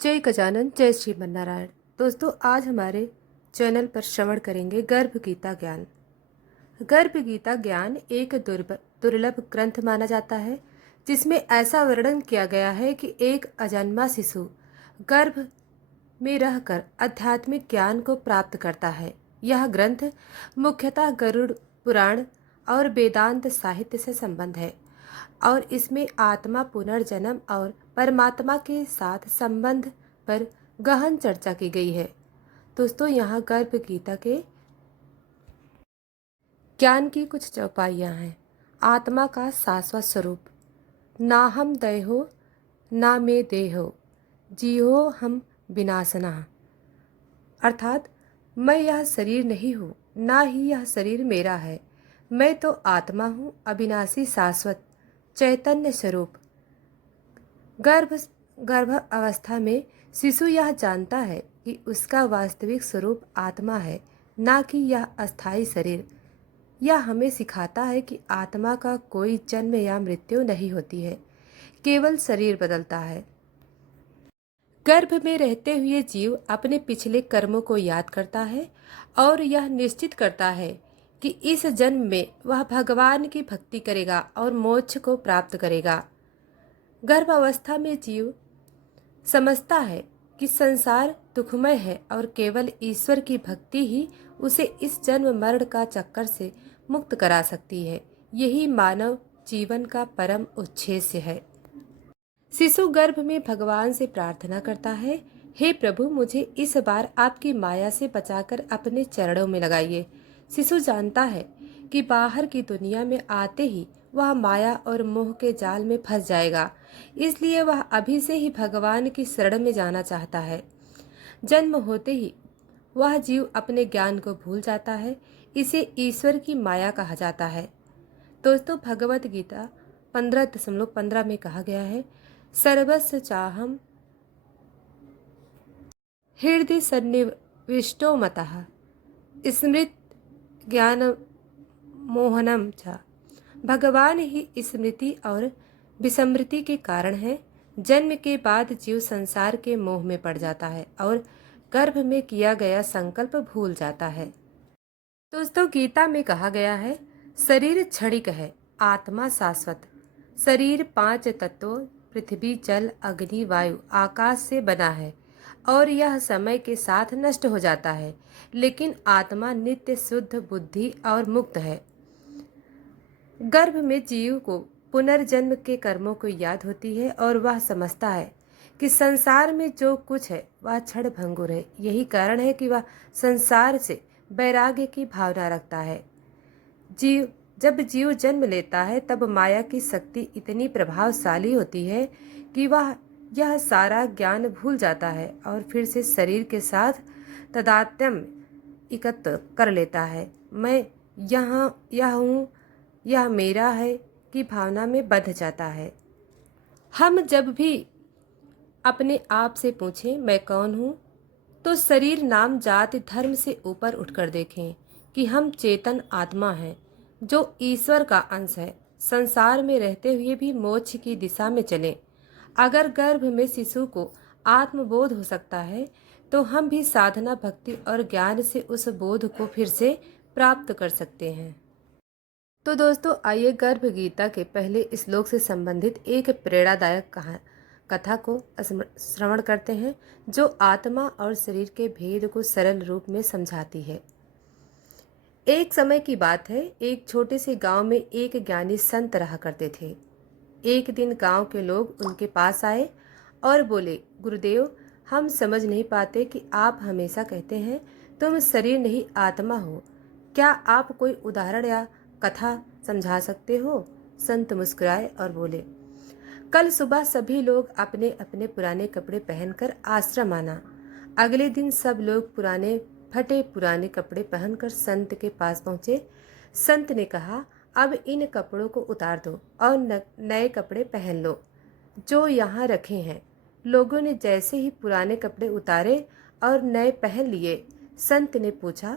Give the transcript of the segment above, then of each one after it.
जय गजानन जय श्रीमन्नारायण। दोस्तों, आज हमारे चैनल पर श्रवण करेंगे गर्भ गीता ज्ञान। गर्भ गीता ज्ञान एक दुर्लभ ग्रंथ माना जाता है, जिसमें ऐसा वर्णन किया गया है कि एक अजन्मा शिशु गर्भ में रहकर आध्यात्मिक ज्ञान को प्राप्त करता है। यह ग्रंथ मुख्यतः गरुड़ पुराण और वेदांत साहित्य से संबंध है और इसमें आत्मा पुनर्जन्म और परमात्मा के साथ संबंध पर गहन चर्चा की गई है। दोस्तों, यहाँ गर्भ गीता के ज्ञान की कुछ चौपाइयाँ हैं। आत्मा का शाश्वत स्वरूप। ना हम देहो ना मे देहो, जियो हम विनाशना। अर्थात मैं यह शरीर नहीं हूँ, ना ही यह शरीर मेरा है। मैं तो आत्मा हूँ, अविनाशी शाश्वत चैतन्य स्वरूप। गर्भ गर्भ अवस्था में शिशु यह जानता है कि उसका वास्तविक स्वरूप आत्मा है, ना कि यह अस्थायी शरीर। यह हमें सिखाता है कि आत्मा का कोई जन्म या मृत्यु नहीं होती है, केवल शरीर बदलता है। गर्भ में रहते हुए जीव अपने पिछले कर्मों को याद करता है और यह निश्चित करता है कि इस जन्म में वह भगवान की भक्ति करेगा और मोक्ष को प्राप्त करेगा। गर्भावस्था में जीव समझता है कि संसार दुखमय है और केवल ईश्वर की भक्ति ही उसे इस जन्म मरण का चक्कर से मुक्त करा सकती है। यही मानव जीवन का परम उद्देश्य है। शिशु गर्भ में भगवान से प्रार्थना करता है, हे प्रभु, मुझे इस बार आपकी माया से बचाकर अपने चरणों में लगाइए। शिशु जानता है कि बाहर की दुनिया में आते ही वह माया और मोह के जाल में फंस जाएगा, इसलिए वह अभी से ही भगवान की शरण में जाना चाहता है। जन्म होते ही वह जीव अपने ज्ञान को भूल जाता है। इसे ईश्वर की माया कहा जाता है। दोस्तों, भगवत गीता 15.15 में कहा गया है, सर्वस्य चाहम हृदय सन्निविष्टो मतः स्मृत ज्ञान मोहनम च। भगवान ही स्मृति और विस्मृति के कारण है। जन्म के बाद जीव संसार के मोह में पड़ जाता है और गर्भ में किया गया संकल्प भूल जाता है। दोस्तों, गीता में कहा गया है, शरीर क्षणिक है, आत्मा शाश्वत। शरीर 5 तत्वों पृथ्वी जल अग्नि वायु आकाश से बना है और यह समय के साथ नष्ट हो जाता है, लेकिन आत्मा नित्य शुद्ध बुद्धि और मुक्त है। गर्भ में जीव को पुनर्जन्म के कर्मों को याद होती है और वह समझता है कि संसार में जो कुछ है वह क्षण भंगुर है। यही कारण है कि वह संसार से वैराग्य की भावना रखता है। जब जीव जन्म लेता है तब माया की शक्ति इतनी प्रभावशाली होती है कि वह यह सारा ज्ञान भूल जाता है और फिर से शरीर के साथ तादात्म्य एकत्र कर लेता है। मैं यह हूँ, यह मेरा है की भावना में बंध जाता है। हम जब भी अपने आप से पूछें मैं कौन हूँ, तो शरीर नाम जाति धर्म से ऊपर उठकर देखें कि हम चेतन आत्मा हैं जो ईश्वर का अंश है। संसार में रहते हुए भी मोक्ष की दिशा में चलें। अगर गर्भ में शिशु को आत्मबोध हो सकता है तो हम भी साधना भक्ति और ज्ञान से उस बोध को फिर से प्राप्त कर सकते हैं। तो दोस्तों, आइए गर्भ गीता के पहले श्लोक से संबंधित एक प्रेरणादायक कथा को श्रवण करते हैं, जो आत्मा और शरीर के भेद को सरल रूप में समझाती है। एक समय की बात है, एक छोटे से गांव में एक ज्ञानी संत रहा करते थे। एक दिन गांव के लोग उनके पास आए और बोले, गुरुदेव, हम समझ नहीं पाते कि आप हमेशा कहते हैं तुम शरीर नहीं आत्मा हो। क्या आप कोई उदाहरण या कथा समझा सकते हो? संत मुस्कुराए और बोले, कल सुबह सभी लोग अपने अपने पुराने कपड़े पहनकर आश्रम आना। अगले दिन सब लोग फटे पुराने कपड़े पहनकर संत के पास पहुंचे। संत ने कहा, अब इन कपड़ों को उतार दो और नए कपड़े पहन लो जो यहाँ रखे हैं। लोगों ने जैसे ही पुराने कपड़े उतारे और नए पहन लिए, संत ने पूछा,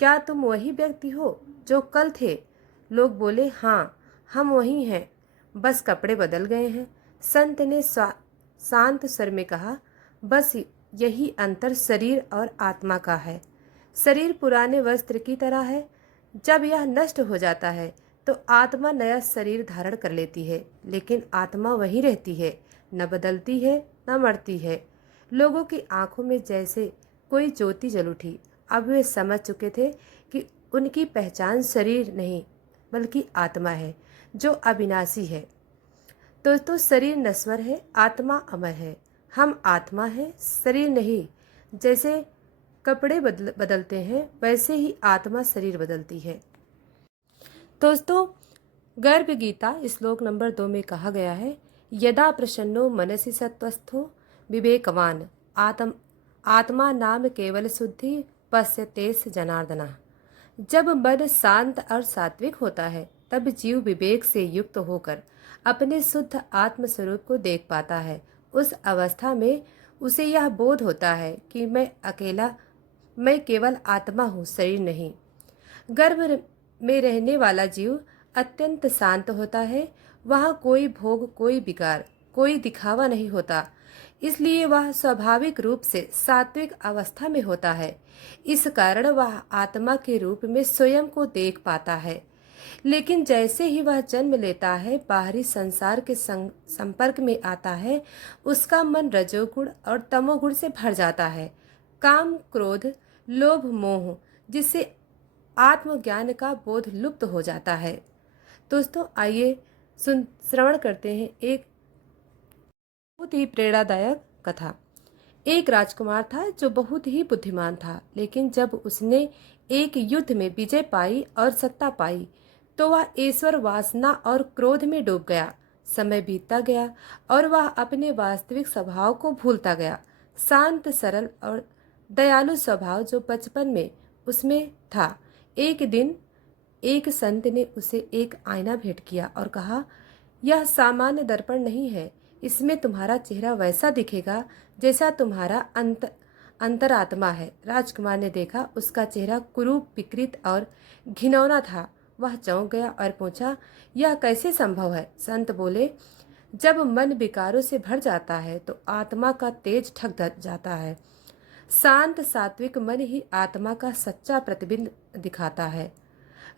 क्या तुम वही व्यक्ति हो जो कल थे? लोग बोले, हाँ, हम वही हैं, बस कपड़े बदल गए हैं। संत ने शांत स्वर में कहा, बस यही अंतर शरीर और आत्मा का है। शरीर पुराने वस्त्र की तरह है, जब यह नष्ट हो जाता है तो आत्मा नया शरीर धारण कर लेती है, लेकिन आत्मा वही रहती है, न बदलती है न मरती है। लोगों की आंखों में जैसे कोई ज्योति जल उठी। अब वे समझ चुके थे कि उनकी पहचान शरीर नहीं बल्कि आत्मा है, जो अविनाशी है। तो शरीर नश्वर है, आत्मा अमर है। हम आत्मा है, शरीर नहीं। जैसे कपड़े बदलते हैं, वैसे ही आत्मा शरीर बदलती है। दोस्तों, गर्भ गीता श्लोक नंबर 2 में कहा गया है, यदा प्रसन्नो मनसि सत्वस्थो विवेकवान आत्मा नाम केवल शुद्धि पश्यतेस जनार्दना। जब मन शांत और सात्विक होता है, तब जीव विवेक से युक्त होकर अपने शुद्ध आत्म स्वरूप को देख पाता है। उस अवस्था में उसे यह बोध होता है कि मैं केवल आत्मा हूँ, शरीर नहीं। गर्भ में रहने वाला जीव अत्यंत शांत होता है। वहाँ कोई भोग, कोई विकार, कोई दिखावा नहीं होता। इसलिए वह स्वाभाविक रूप से सात्विक अवस्था में होता है। इस कारण वह आत्मा के रूप में स्वयं को देख पाता है। लेकिन जैसे ही वह जन्म लेता है, बाहरी संसार के संपर्क में आता है, उसका मन रजोगुण और तमोगुण से भर जाता है। काम, क्रोध, लोभ, मोह, जिससे आत्मज्ञान का बोध लुप्त हो जाता है। दोस्तों, आइए श्रवण करते हैं एक बहुत ही प्रेरणादायक कथा। एक राजकुमार था जो बहुत ही बुद्धिमान था, लेकिन जब उसने एक युद्ध में विजय पाई और सत्ता पाई तो वह ईश्वर वासना और क्रोध में डूब गया। समय बीतता गया और वह अपने वास्तविक स्वभाव को भूलता गया। शांत, सरल और दयालु स्वभाव जो बचपन में उसमें था, एक दिन एक संत ने उसे एक आईना भेंट किया और कहा, यह सामान्य दर्पण नहीं है। इसमें तुम्हारा चेहरा वैसा दिखेगा जैसा तुम्हारा अंतरात्मा है। राजकुमार ने देखा, उसका चेहरा कुरूप, विकृत और घिनौना था। वह चौंक गया और पूछा, यह कैसे संभव है? संत बोले, जब मन विकारों से भर जाता है तो आत्मा का तेज ठग जाता है। शांत सात्विक मन ही आत्मा का सच्चा प्रतिबिंब दिखाता है।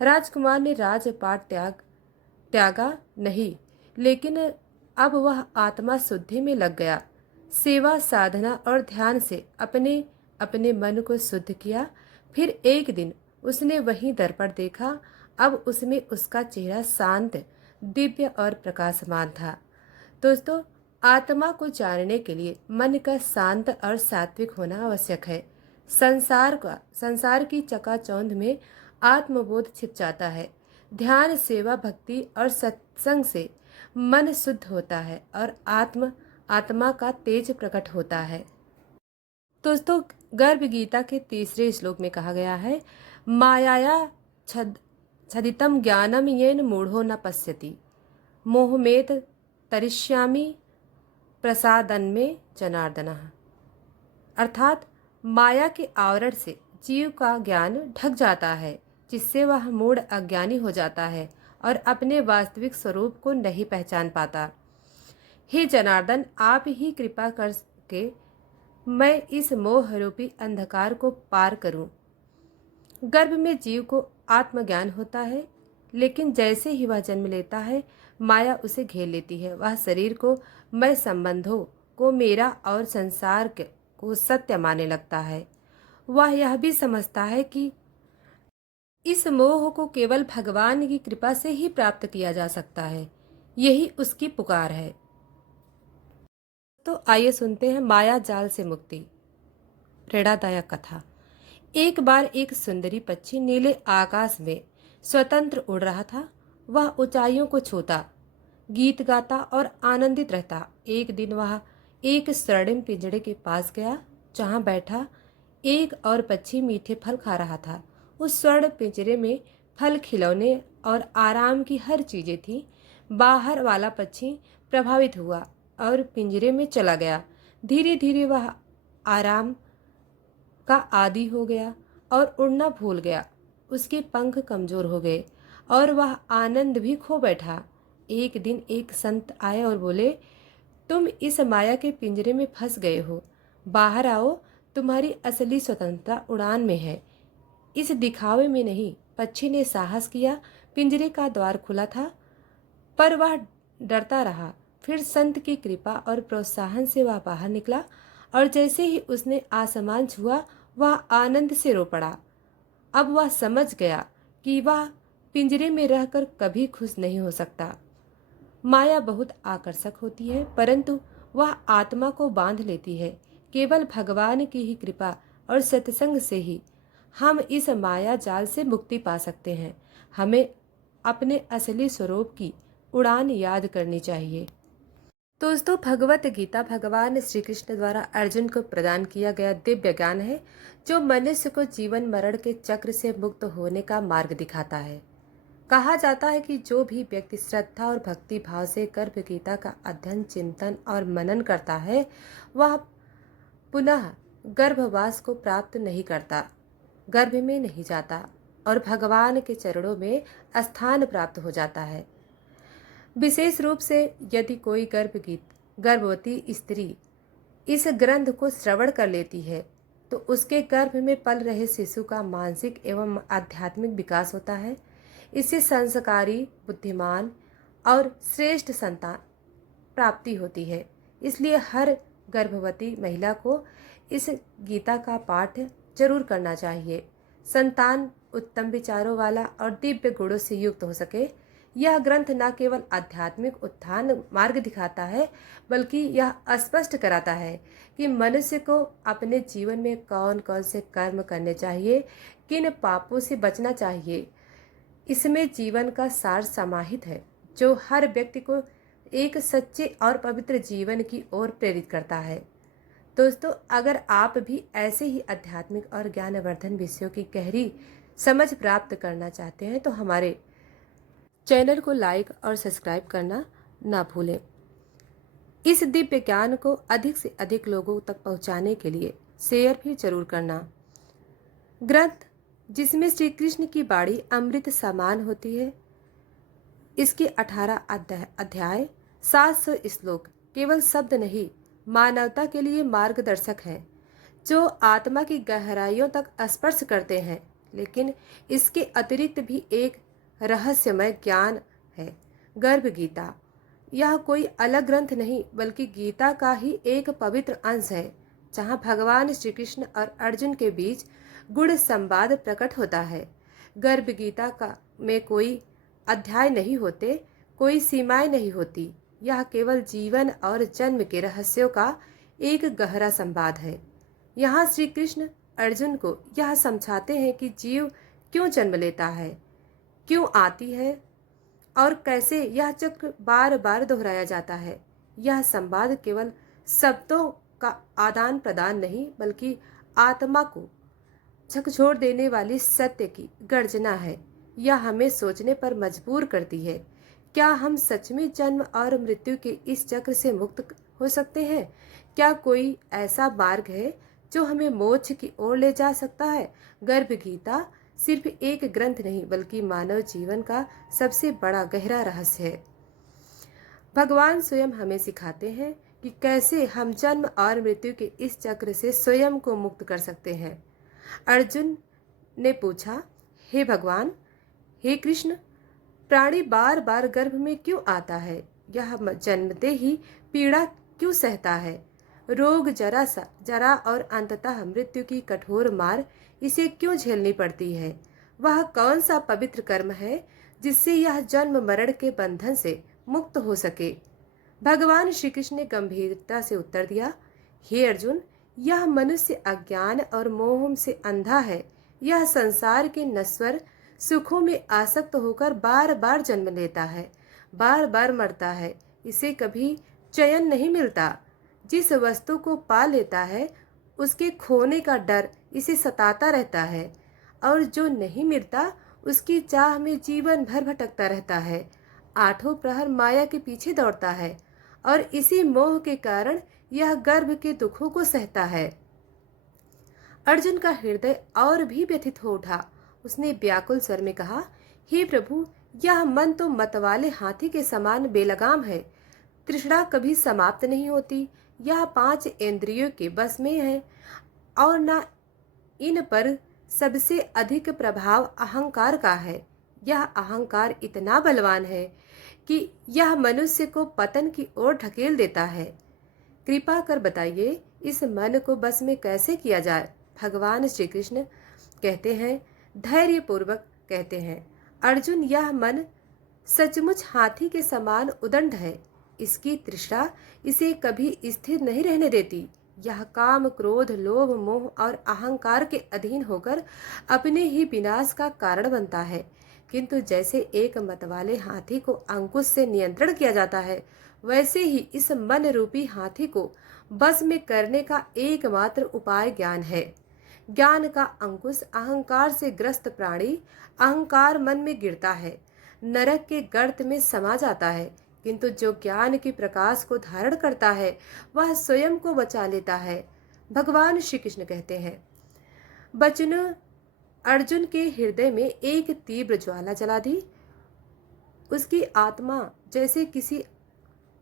राजकुमार ने राजपाट त्यागा नहीं, लेकिन अब वह आत्मा शुद्धि में लग गया। सेवा, साधना और ध्यान से अपने अपने मन को शुद्ध किया। फिर एक दिन उसने वही दर्पण देखा। अब उसमें उसका चेहरा शांत, दिव्य और प्रकाशमान था। दोस्तों, आत्मा को जानने के लिए मन का शांत और सात्विक होना आवश्यक है। संसार की चकाचौंध में आत्मबोध छिप जाता है। ध्यान, सेवा, भक्ति और सत्संग से मन शुद्ध होता है और आत्मा का तेज प्रकट होता है। दोस्तों, गर्भ गीता के तीसरे श्लोक में कहा गया है, मायाया छदितम ज्ञानम येन मूढ़ो न पश्यति मोहमेत तरिष्यामि प्रसादन में जनार्दन। अर्थात माया के आवरण से जीव का ज्ञान ढक जाता है, जिससे वह मूढ़ अज्ञानी हो जाता है और अपने वास्तविक स्वरूप को नहीं पहचान पाता। हे जनार्दन, आप ही कृपा करके मैं इस मोह रूपी अंधकार को पार करूं। गर्भ में जीव को आत्मज्ञान होता है, लेकिन जैसे ही वह जन्म लेता है, माया उसे घेर लेती है। वह शरीर को, मैं संबंधों को, मेरा और संसार को सत्य मानने लगता है। वह यह भी समझता है कि इस मोह को केवल भगवान की कृपा से ही प्राप्त किया जा सकता है। यही उसकी पुकार है। तो आइए सुनते हैं माया जाल से मुक्ति, प्रेरणादायक कथा। एक बार एक सुंदरी पक्षी नीले आकाश में स्वतंत्र उड़ रहा था। वह ऊंचाइयों को छूता, गीत गाता और आनंदित रहता। एक दिन वह एक स्वर्णिम पिंजड़े के पास गया, जहाँ बैठा एक और पक्षी मीठे फल खा रहा था। उस स्वर्ण पिंजरे में फल, खिलौने और आराम की हर चीजें थी। बाहर वाला पक्षी प्रभावित हुआ और पिंजरे में चला गया। धीरे धीरे वह आराम का आदी हो गया और उड़ना भूल गया। उसके पंख कमजोर हो गए और वह आनंद भी खो बैठा। एक दिन एक संत आए और बोले, तुम इस माया के पिंजरे में फंस गए हो। बाहर आओ, तुम्हारी असली स्वतंत्रता उड़ान में है, इस दिखावे में नहीं। पक्षी ने साहस किया। पिंजरे का द्वार खुला था, पर वह डरता रहा। फिर संत की कृपा और प्रोत्साहन से वह बाहर निकला, और जैसे ही उसने आसमान छुआ, वह आनंद से रो पड़ा। अब वह समझ गया कि वह पिंजरे में रहकर कभी खुश नहीं हो सकता। माया बहुत आकर्षक होती है, परंतु वह आत्मा को बांध लेती है। केवल भगवान की ही कृपा और सत्संग से ही हम इस माया जाल से मुक्ति पा सकते हैं। हमें अपने असली स्वरूप की उड़ान याद करनी चाहिए। दोस्तों, भगवत गीता भगवान श्री कृष्ण द्वारा अर्जुन को प्रदान किया गया दिव्य ज्ञान है, जो मनुष्य को जीवन मरण के चक्र से मुक्त होने का मार्ग दिखाता है। कहा जाता है कि जो भी व्यक्ति श्रद्धा और भक्ति भाव से गर्भ गीता का अध्ययन, चिंतन और मनन करता है, वह पुनः गर्भवास को प्राप्त नहीं करता, गर्भ में नहीं जाता और भगवान के चरणों में स्थान प्राप्त हो जाता है। विशेष रूप से यदि कोई गर्भवती स्त्री इस ग्रंथ को श्रवण कर लेती है, तो उसके गर्भ में पल रहे शिशु का मानसिक एवं आध्यात्मिक विकास होता है। इससे संस्कारी, बुद्धिमान और श्रेष्ठ संतान प्राप्ति होती है। इसलिए हर गर्भवती महिला को इस गीता का पाठ जरूर करना चाहिए। संतान उत्तम विचारों वाला और दिव्य गुणों से युक्त हो सके। यह ग्रंथ न केवल आध्यात्मिक उत्थान मार्ग दिखाता है, बल्कि यह स्पष्ट कराता है कि मनुष्य को अपने जीवन में कौन कौन से कर्म करने चाहिए, किन पापों से बचना चाहिए। इसमें जीवन का सार समाहित है, जो हर व्यक्ति को एक सच्चे और पवित्र जीवन की ओर प्रेरित करता है। दोस्तों, अगर आप भी ऐसे ही आध्यात्मिक और ज्ञानवर्धन विषयों की गहरी समझ प्राप्त करना चाहते हैं, तो हमारे चैनल को लाइक और सब्सक्राइब करना ना भूलें। इस दिव्य ज्ञान को अधिक से अधिक लोगों तक पहुंचाने के लिए शेयर भी जरूर करना। ग्रंथ जिसमें श्री कृष्ण की बाणी अमृत समान होती है, इसके 18 अध्याय, 700 श्लोक केवल शब्द नहीं, मानवता के लिए मार्गदर्शक हैं, जो आत्मा की गहराइयों तक स्पर्श करते हैं। लेकिन इसके अतिरिक्त भी एक रहस्यमय ज्ञान है, गर्भ गीता। यह कोई अलग ग्रंथ नहीं, बल्कि गीता का ही एक पवित्र अंश है, जहाँ भगवान श्री कृष्ण और अर्जुन के बीच गुण संवाद प्रकट होता है। गर्भ गीता का में कोई अध्याय नहीं होते, कोई सीमाएं नहीं होती। यह केवल जीवन और जन्म के रहस्यों का एक गहरा संवाद है। यहाँ श्री कृष्ण अर्जुन को यह समझाते हैं कि जीव क्यों जन्म लेता है, क्यों आती है और कैसे यह चक्र बार बार दोहराया जाता है। यह संवाद केवल शब्दों का आदान प्रदान नहीं, बल्कि आत्मा को झकझोर देने वाली सत्य की गर्जना है। यह हमें सोचने पर मजबूर करती है, क्या हम सच में जन्म और मृत्यु के इस चक्र से मुक्त हो सकते हैं? क्या कोई ऐसा मार्ग है जो हमें मोक्ष की ओर ले जा सकता है? गर्भ गीता सिर्फ एक ग्रंथ नहीं, बल्कि मानव जीवन का सबसे बड़ा गहरा रहस्य है। भगवान स्वयं हमें सिखाते हैं कि कैसे हम जन्म और मृत्यु के इस चक्र से स्वयं को मुक्त कर सकते हैं। अर्जुन ने पूछा, हे भगवान, हे कृष्ण, प्राणी बार बार गर्भ में क्यों आता है? यह जन्मते ही पीड़ा क्यों सहता है? रोग, जरा और अंततः मृत्यु की कठोर मार इसे क्यों झेलनी पड़ती है? वह कौन सा पवित्र कर्म है जिससे यह जन्म मरण के बंधन से मुक्त हो सके? भगवान श्री कृष्ण ने गंभीरता से उत्तर दिया, हे अर्जुन, यह मनुष्य अज्ञान और मोह से अंधा है। यह संसार के नश्वर सुखों में आसक्त होकर बार बार जन्म लेता है, बार बार मरता है। इसे कभी चयन नहीं मिलता। जिस वस्तु को पा लेता है, उसके खोने का डर इसे सताता रहता है, और जो नहीं मिलता उसकी चाह में जीवन भर भटकता रहता है। आठों प्रहर माया के पीछे दौड़ता है, और इसी मोह के कारण यह गर्भ के दुखों को सहता है। अर्जुन का हृदय और भी व्यथित हो उठा। उसने व्याकुल स्वर में कहा, हे प्रभु, यह मन तो मतवाले हाथी के समान बेलगाम है। तृष्णा कभी समाप्त नहीं होती। यह 5 इंद्रियों के बस में है और न इन पर सबसे अधिक प्रभाव अहंकार का है। यह अहंकार इतना बलवान है कि यह मनुष्य को पतन की ओर ढकेल देता है। कृपा कर बताइए इस मन को बस में कैसे किया जाए। भगवान श्री कृष्ण कहते हैं, धैर्य पूर्वक कहते हैं, अर्जुन यह मन सचमुच हाथी के समान उदंड है। इसकी तृष्णा इसे कभी स्थिर नहीं रहने देती। यह काम, क्रोध, लोभ, मोह और अहंकार के अधीन होकर अपने ही विनाश का कारण बनता है। किंतु जैसे एक मतवाले हाथी को अंकुश से नियंत्रण किया जाता है, वैसे ही इस मन रूपी हाथी को बस में करने का एकमात्र उपाय ज्ञान है। ज्ञान का अंकुश अहंकार से ग्रस्त प्राणी अहंकार मन में गिरता है, नरक के गर्त में समा जाता है। किंतु जो ज्ञान के प्रकाश को धारण करता है, वह स्वयं को बचा लेता है। भगवान श्री कृष्ण कहते हैं, बचनों अर्जुन के हृदय में एक तीव्र ज्वाला जला दी। उसकी आत्मा जैसे किसी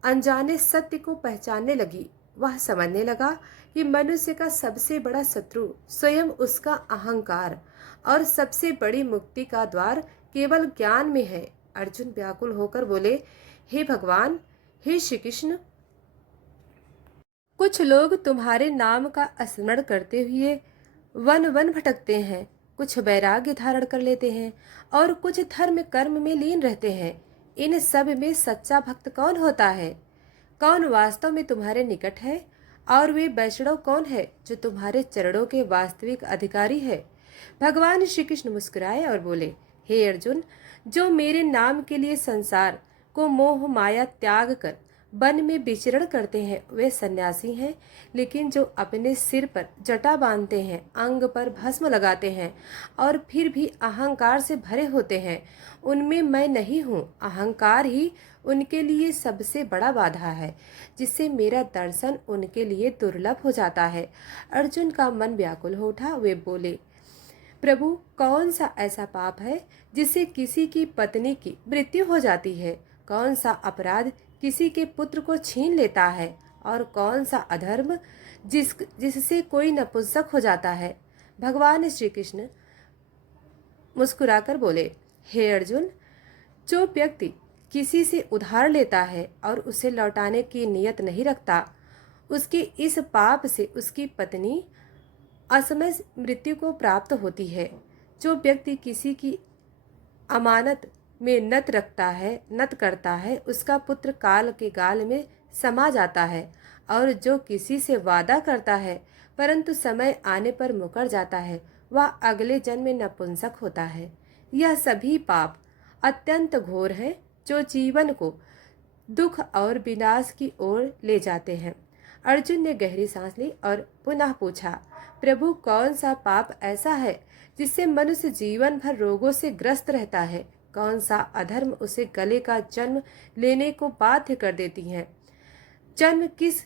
अनजाने सत्य को पहचानने लगी। वह समझने लगा कि मनुष्य का सबसे बड़ा शत्रु स्वयं उसका अहंकार और सबसे बड़ी मुक्ति का द्वार केवल ज्ञान में है। अर्जुन व्याकुल होकर बोले, हे भगवान, हे श्री कृष्ण, कुछ लोग तुम्हारे नाम का स्मरण करते हुए वन वन भटकते हैं, कुछ वैराग्य धारण कर लेते हैं और कुछ धर्म कर्म में लीन रहते हैं। इन सब में सच्चा भक्त कौन होता है? कौन वास्तव में तुम्हारे निकट है? और वे वैष्णव कौन है जो तुम्हारे चरणों के वास्तविक अधिकारी है? भगवान श्री कृष्ण मुस्कुराए और बोले, हे अर्जुन, जो मेरे नाम के लिए संसार को मोह माया त्याग कर वन में विचरण करते हैं, वे सन्यासी हैं। लेकिन जो अपने सिर पर जटा बांधते हैं, अंग पर भस्म लगाते हैं और फिर भी अहंकार से भरे होते हैं, उनमें मैं नहीं हूँ। अहंकार ही उनके लिए सबसे बड़ा बाधा है, जिससे मेरा दर्शन उनके लिए दुर्लभ हो जाता है। अर्जुन का मन व्याकुल हो उठा। वे बोले, प्रभु, कौन सा ऐसा पाप है जिससे किसी की पत्नी की मृत्यु हो जाती है? कौन सा अपराध किसी के पुत्र को छीन लेता है? और कौन सा अधर्म जिससे कोई नपुंसक हो जाता है? भगवान श्री कृष्ण मुस्कुराकर बोले, हे अर्जुन, जो व्यक्ति किसी से उधार लेता है और उसे लौटाने की नियत नहीं रखता, उसके इस पाप से उसकी पत्नी असमय मृत्यु को प्राप्त होती है। जो व्यक्ति किसी की अमानत में नत करता है, उसका पुत्र काल के गाल में समा जाता है। और जो किसी से वादा करता है परंतु समय आने पर मुकर जाता है, वह अगले जन्म में नपुंसक होता है। यह सभी पाप अत्यंत घोर हैं, जो जीवन को दुख और विनाश की ओर ले जाते हैं। अर्जुन ने गहरी सांस ली और पुनः पूछा, प्रभु, कौन सा पाप ऐसा है जिससे मनुष्य जीवन भर रोगों से ग्रस्त रहता है? कौन सा अधर्म उसे गले का जन्म लेने को बाध्य कर देती है? जन्म किस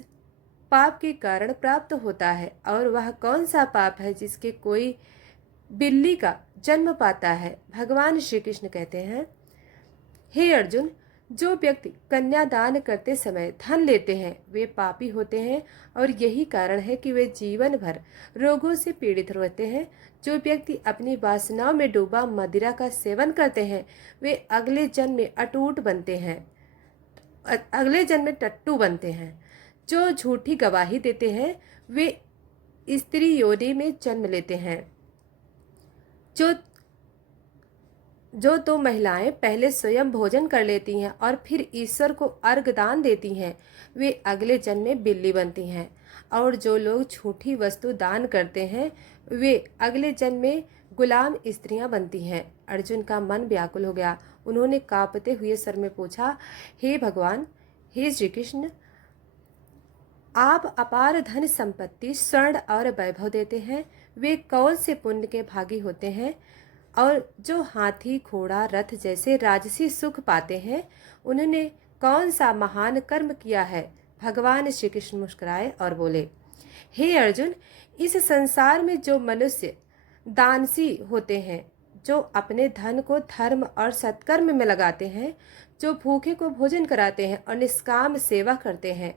पाप के कारण प्राप्त होता है? और वह कौन सा पाप है जिसके कोई बिल्ली का जन्म पाता है? भगवान श्री कृष्ण कहते हैं, हे अर्जुन, जो व्यक्ति कन्यादान करते समय धन लेते हैं, वे पापी होते हैं और यही कारण है कि वे जीवन भर रोगों से पीड़ित रहते हैं। जो व्यक्ति अपनी वासनाओं में डूबा मदिरा का सेवन करते हैं, वे अगले जन्म में टट्टू बनते हैं। जो झूठी गवाही देते हैं, वे स्त्री योनि में जन्म लेते हैं। जो तो महिलाएं पहले स्वयं भोजन कर लेती हैं और फिर ईश्वर को अर्घ दान देती हैं, वे अगले जन्म में बिल्ली बनती हैं। और जो लोग झूठी वस्तु दान करते हैं, वे अगले जन्म में गुलाम स्त्रियां बनती हैं। अर्जुन का मन व्याकुल हो गया। उन्होंने कांपते हुए स्वर में पूछा, हे भगवान, हे श्री कृष्ण, आप अपार धन संपत्ति, स्वर्ण और वैभव देते हैं, वे कौन से पुण्य के भागी होते हैं? और जो हाथी, घोड़ा, रथ जैसे राजसी सुख पाते हैं, उन्होंने कौन सा महान कर्म किया है? भगवान श्री कृष्ण मुस्कुराए और बोले, हे अर्जुन, इस संसार में जो मनुष्य दानसी होते हैं, जो अपने धन को धर्म और सत्कर्म में लगाते हैं, जो भूखे को भोजन कराते हैं और निष्काम सेवा करते हैं,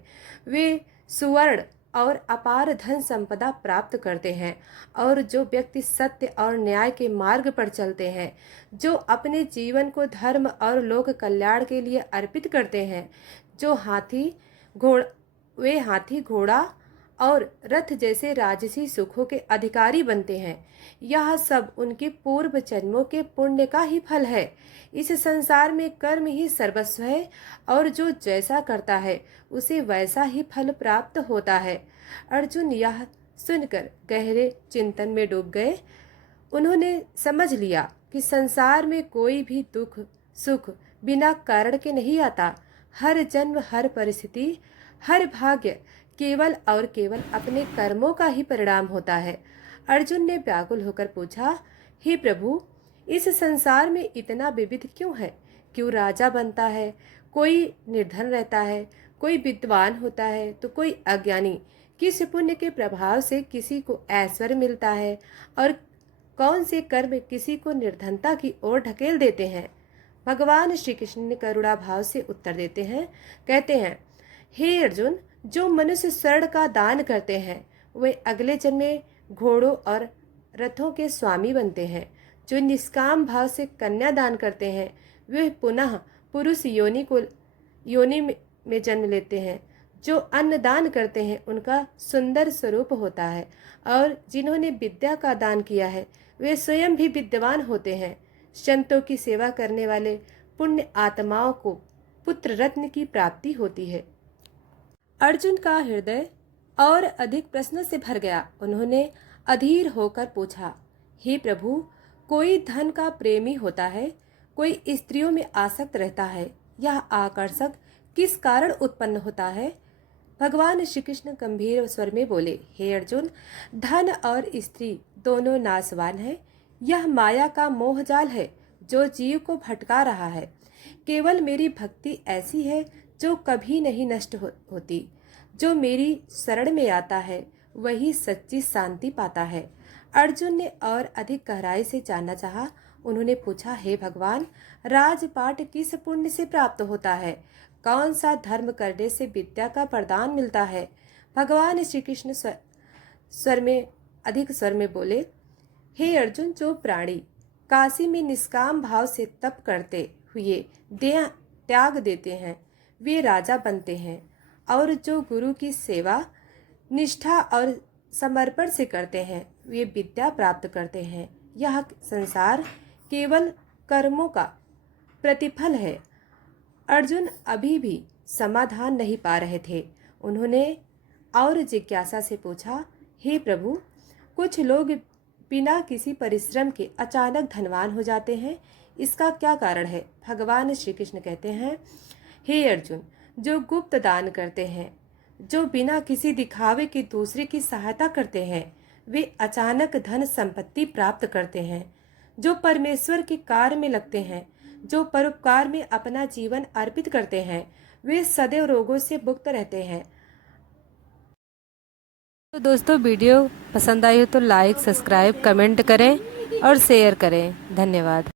वे सुवर्ण और अपार धन संपदा प्राप्त करते हैं, और जो व्यक्ति सत्य और न्याय के मार्ग पर चलते हैं, जो अपने जीवन को धर्म और लोक कल्याण के लिए अर्पित करते हैं, जो हाथी घोड़ा और रथ जैसे राजसी सुखों के अधिकारी बनते हैं, यह सब उनके पूर्व जन्मों के पुण्य का ही फल है। इस संसार में कर्म ही सर्वस्व है, और जो जैसा करता है उसे वैसा ही फल प्राप्त होता है। अर्जुन यह सुनकर गहरे चिंतन में डूब गए। उन्होंने समझ लिया कि संसार में कोई भी दुख सुख बिना कारण के नहीं आता। हर जन्म, हर परिस्थिति, हर भाग्य केवल और केवल अपने कर्मों का ही परिणाम होता है। अर्जुन ने व्याकुल होकर पूछा, हे प्रभु, इस संसार में इतना विविध क्यों है? क्यों राजा बनता है, कोई निर्धन रहता है, कोई विद्वान होता है तो कोई अज्ञानी? किस पुण्य के प्रभाव से किसी को ऐश्वर्य मिलता है, और कौन से कर्म किसी को निर्धनता की ओर ढकेल देते हैं? भगवान श्री कृष्ण ने करुणा भाव से उत्तर देते हैं, कहते हैं, हे अर्जुन, जो मनुष्य स्वर्ण का दान करते हैं वे अगले जन्म में घोड़ों और रथों के स्वामी बनते हैं। जो निष्काम भाव से कन्या दान करते हैं वे पुनः पुरुष योनि में जन्म लेते हैं। जो अन्न दान करते हैं उनका सुंदर स्वरूप होता है, और जिन्होंने विद्या का दान किया है वे स्वयं भी विद्वान होते हैं। संतों की सेवा करने वाले पुण्य आत्माओं को पुत्र रत्न की प्राप्ति होती है। अर्जुन का हृदय और अधिक प्रश्नों से भर गया। उन्होंने अधीर होकर पूछा, हे प्रभु, कोई धन का प्रेमी होता है, कोई स्त्रियों में आसक्त रहता है, यह आकर्षक किस कारण उत्पन्न होता है? भगवान श्री कृष्ण गंभीर स्वर में बोले, हे अर्जुन, धन और स्त्री दोनों नाशवान है। यह माया का मोहजाल है जो जीव को भटका रहा है। केवल मेरी भक्ति ऐसी है जो कभी नहीं नष्ट होती। जो मेरी शरण में आता है वही सच्ची शांति पाता है। अर्जुन ने और अधिक गहराई से जानना चाहा। उन्होंने पूछा, हे भगवान, राजपाट किस पुण्य से प्राप्त होता है? कौन सा धर्म करने से विद्या का वरदान मिलता है? भगवान श्री कृष्ण अधिक स्वर में बोले, हे अर्जुन, जो प्राणी काशी में निष्काम भाव से तप करते हुए देह त्याग देते हैं वे राजा बनते हैं, और जो गुरु की सेवा निष्ठा और समर्पण से करते हैं वे विद्या प्राप्त करते हैं। यह संसार केवल कर्मों का प्रतिफल है। अर्जुन अभी भी समाधान नहीं पा रहे थे। उन्होंने और जिज्ञासा से पूछा, हे प्रभु, कुछ लोग बिना किसी परिश्रम के अचानक धनवान हो जाते हैं, इसका क्या कारण है? भगवान श्री कृष्ण कहते हैं, हे अर्जुन, जो गुप्त दान करते हैं, जो बिना किसी दिखावे के दूसरे की सहायता करते हैं, वे अचानक धन संपत्ति प्राप्त करते हैं। जो परमेश्वर के कार्य में लगते हैं, जो परोपकार में अपना जीवन अर्पित करते हैं, वे सदैव रोगों से मुक्त रहते हैं। तो दोस्तों, वीडियो पसंद आई हो तो लाइक, सब्सक्राइब, कमेंट करें और शेयर करें। धन्यवाद।